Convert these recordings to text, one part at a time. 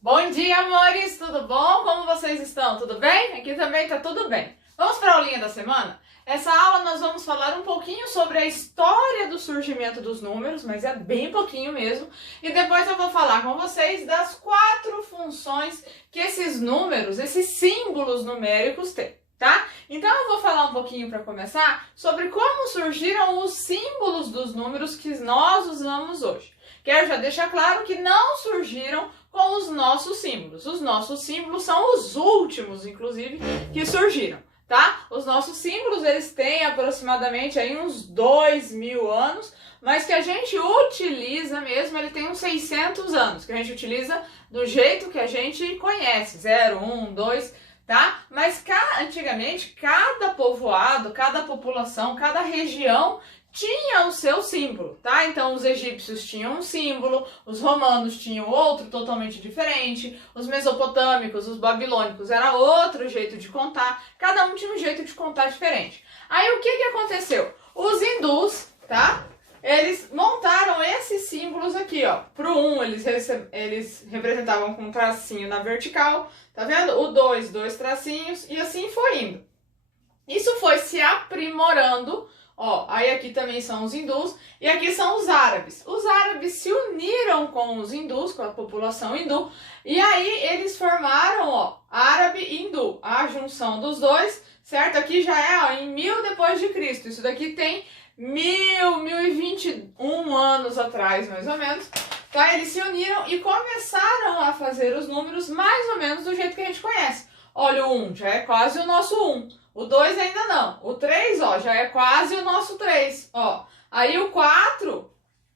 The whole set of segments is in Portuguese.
Bom dia, amores! Tudo bom? Como vocês estão? Tudo bem? Aqui também tá tudo bem. Vamos para a aulinha da semana? Essa aula nós vamos falar um pouquinho sobre a história do surgimento dos números, mas é bem pouquinho mesmo. E depois eu vou falar com vocês das 4 funções que esses números, esses símbolos numéricos têm, tá? Então eu vou falar um pouquinho para começar sobre como surgiram os símbolos dos números que nós usamos hoje. Quero já deixar claro que não surgiram com os nossos símbolos. Os nossos símbolos são os últimos, inclusive, que surgiram, tá? Os nossos símbolos, eles têm aproximadamente aí uns 2000 anos, mas que a gente utiliza mesmo, ele tem uns 600 anos, que a gente utiliza do jeito que a gente conhece, 0, 1, 2, tá? Mas antigamente, cada povoado, cada população, cada região tinha o seu símbolo, tá? Então os egípcios tinham um símbolo, os romanos tinham outro totalmente diferente, os mesopotâmicos, os babilônicos era outro jeito de contar, cada um tinha um jeito de contar diferente. Aí o que aconteceu? Os hindus, tá? Eles montaram esses símbolos aqui, ó. Pro 1 eles representavam com um tracinho na vertical, tá vendo? O 2, 2 tracinhos e assim foi indo. Isso foi se aprimorando. Ó, aí aqui também são os hindus e aqui são os árabes. Os árabes se uniram com os hindus, com a população hindu, e aí eles formaram, ó, árabe e hindu, a junção dos dois, certo? Aqui já é, ó, em 1000 depois de Cristo. Isso daqui tem 1021 anos atrás, mais ou menos. Tá? Eles se uniram e começaram a fazer os números mais ou menos do jeito que a gente conhece. Olha, o 1 já é quase o nosso 1. O 2 ainda não. O 3, ó, já é quase o nosso 3, ó. Aí o 4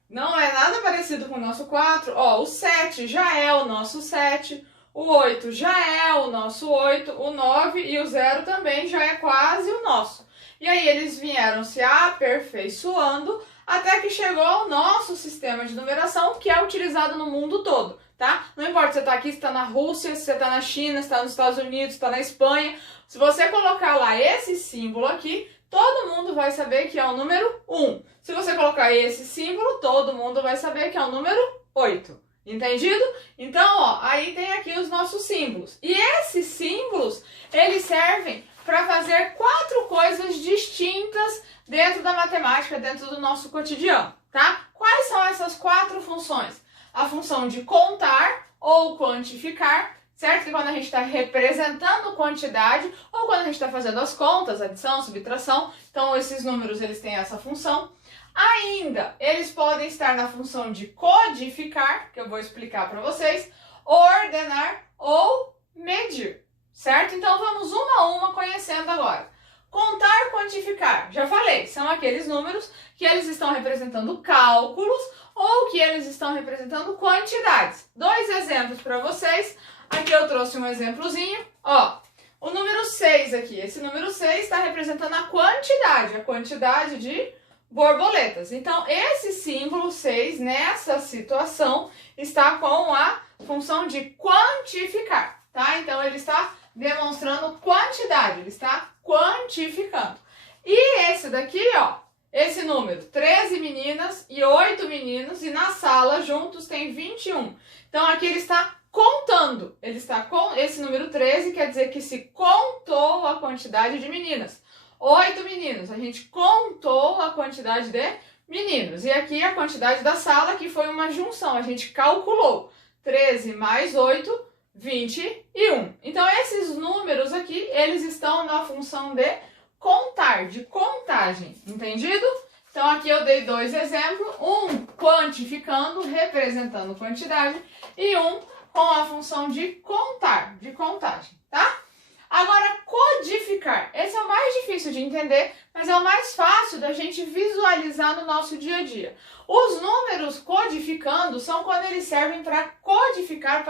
não é nada parecido com o nosso 4. Ó, o 7 já é o nosso 7. O 8 já é o nosso 8. O 9 e o 0 também já é quase o nosso. E aí eles vieram se aperfeiçoando até que chegou ao nosso sistema de numeração, que é utilizado no mundo todo, tá? Não importa se você está aqui, se está na Rússia, se você está na China, se está nos Estados Unidos, se está na Espanha. Se você colocar lá esse símbolo aqui, todo mundo vai saber que é o número 1. Se você colocar esse símbolo, todo mundo vai saber que é o número 8. Entendido? Então, ó, aí tem aqui os nossos símbolos. E esses símbolos, eles servem para fazer 4 coisas distintas dentro da matemática, dentro do nosso cotidiano, tá? Quais são essas 4 funções? A função de contar ou quantificar, certo? Que quando a gente está representando quantidade ou quando a gente está fazendo as contas, adição, subtração, então esses números eles têm essa função. Ainda, eles podem estar na função de codificar, que eu vou explicar para vocês, ordenar ou medir, certo? Então vamos uma a uma conhecendo agora. Contar, quantificar, já falei, são aqueles números que eles estão representando cálculos ou que eles estão representando quantidades. 2 exemplos para vocês. Aqui eu trouxe um exemplozinho, ó, o número 6 aqui, esse número 6 está representando a quantidade de borboletas. Então, esse símbolo 6, nessa situação, está com a função de quantificar, tá? Então, ele está demonstrando quantidade, ele está quantificando. E esse daqui, ó, esse número, 13 meninas e 8 meninos, e na sala juntos tem 21. Então, aqui ele está contando, ele está com esse número 13, quer dizer que se contou a quantidade de meninas. 8 meninos, a gente contou a quantidade de meninos. E aqui a quantidade da sala, que foi uma junção, a gente calculou. 13 mais 8, 21. Então esses números aqui, eles estão na função de contar, de contagem, entendido? Então aqui eu dei 2 exemplos, um quantificando, representando quantidade, e um com a função de contar, de contagem, tá? Agora, codificar. Esse é o mais difícil de entender, mas é o mais fácil da gente visualizar no nosso dia a dia. Os números codificando são quando eles servem para codificar,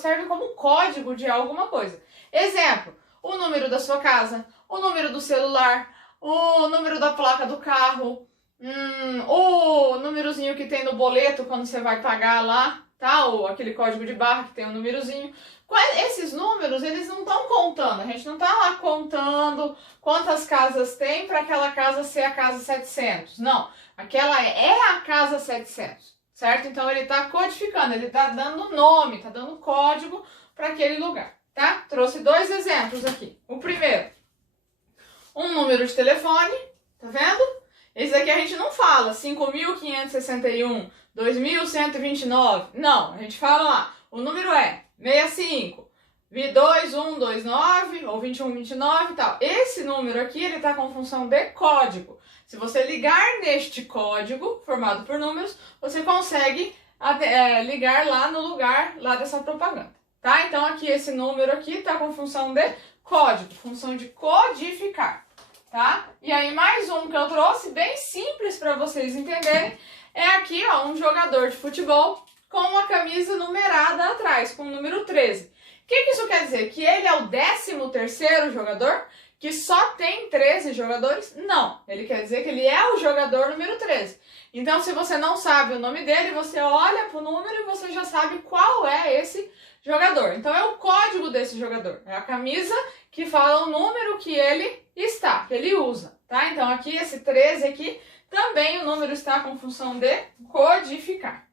servem como código de alguma coisa. Exemplo, o número da sua casa, o número do celular, o número da placa do carro, o númerozinho que tem no boleto quando você vai pagar lá, tá? Ou aquele código de barra que tem um númerozinho. Esses números, eles não estão contando, a gente não está lá contando quantas casas tem para aquela casa ser a casa 700. Não, aquela é a casa 700, certo? Então ele está codificando, ele está dando nome, está dando código para aquele lugar, tá? Trouxe dois exemplos aqui. O primeiro, um número de telefone, tá vendo? Esse aqui a gente não fala 5.561, 2.129, não, a gente fala lá, o número é 65, 2129 ou 2129 e tal. Esse número aqui, ele tá com função de código. Se você ligar neste código, formado por números, você consegue ligar lá no lugar lá dessa propaganda, tá? Então aqui esse número aqui tá com função de código, função de codificar, tá? E aí mais um que eu trouxe, bem simples para vocês entenderem, é aqui, ó, um jogador de futebol com uma camisa numerada atrás, com o número 13. O que isso quer dizer? Que ele é o 13º jogador? Que só tem 13 jogadores? Não, ele quer dizer que ele é o jogador número 13. Então, se você não sabe o nome dele, você olha para o número e você já sabe qual é esse jogador. Então, é o código desse jogador. É a camisa que fala o número que ele está, que ele usa, tá? Então, aqui, esse 13 aqui, também o número está com função de codificar,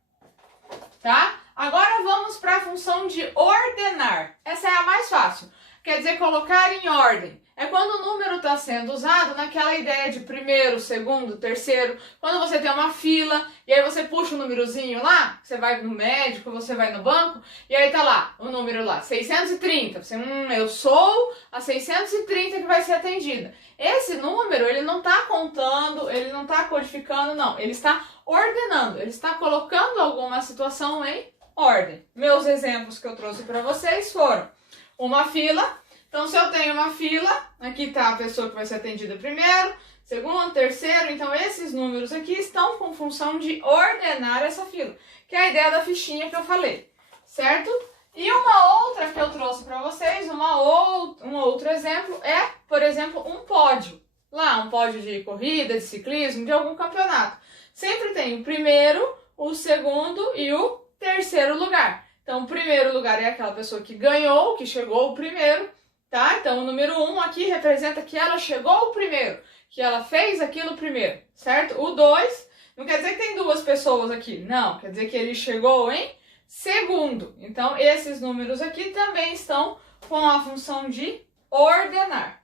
tá? Agora, vamos para a função de ordenar. Essa é a mais fácil. Quer dizer, colocar em ordem. É quando o número está sendo usado naquela ideia de primeiro, segundo, terceiro. Quando você tem uma fila e aí você puxa o númerozinho lá, você vai no médico, você vai no banco, e aí tá lá, o número lá, 630. Você, eu sou a 630 que vai ser atendida. Esse número, ele não está contando, ele não está codificando, não. Ele está ordenando, ele está colocando alguma situação em ordem. Meus exemplos que eu trouxe para vocês foram uma fila. Então, se eu tenho uma fila, aqui está a pessoa que vai ser atendida primeiro, segundo, terceiro. Então, esses números aqui estão com função de ordenar essa fila, que é a ideia da fichinha que eu falei, certo? E uma outra que eu trouxe para vocês, um outro exemplo, é, por exemplo, um pódio. Lá, um pódio de corrida, de ciclismo, de algum campeonato. Sempre tem o primeiro, o segundo e o terceiro lugar. Então, o primeiro lugar é aquela pessoa que ganhou, que chegou o primeiro, tá? Então, o número 1 aqui representa que ela chegou o primeiro, que ela fez aquilo primeiro, certo? O 2 não quer dizer que tem duas pessoas aqui, não, quer dizer que ele chegou em segundo. Então, esses números aqui também estão com a função de ordenar,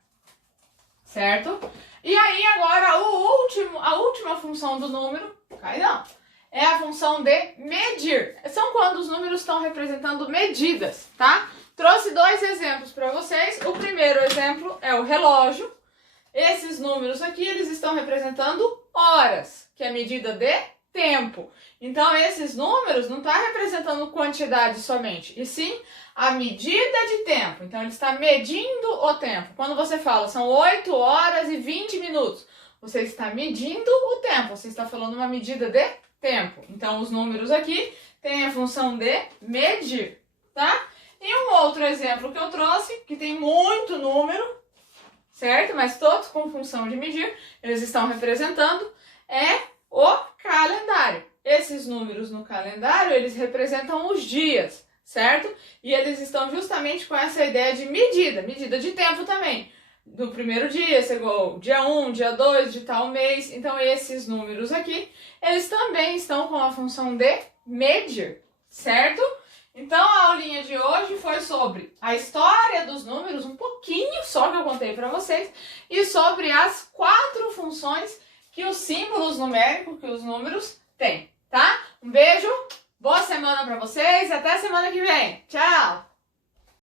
certo? E aí, agora, a última função do número, é a função de medir. São quando os números estão representando medidas, tá? Trouxe dois exemplos para vocês. O primeiro exemplo é o relógio. Esses números aqui, eles estão representando horas, que é a medida de tempo. Então, esses números não estão representando quantidade somente, e sim a medida de tempo. Então, ele está medindo o tempo. Quando você fala, são 8 horas e 20 minutos, você está medindo o tempo, você está falando uma medida de tempo. Então, os números aqui têm a função de medir, tá? E um outro exemplo que eu trouxe, que tem muito número, certo? Mas todos com função de medir, eles estão representando, é o calendário. Esses números no calendário, eles representam os dias, certo? E eles estão justamente com essa ideia de medida de tempo também. Do primeiro dia, chegou dia 1, dia 2, de tal mês. Então, esses números aqui, eles também estão com a função de medir, certo? Então, a aulinha de hoje foi sobre a história dos números, um pouquinho só que eu contei para vocês, e sobre as 4 funções que os símbolos numéricos, que os números têm, tá? Um beijo, boa semana para vocês, até semana que vem. Tchau!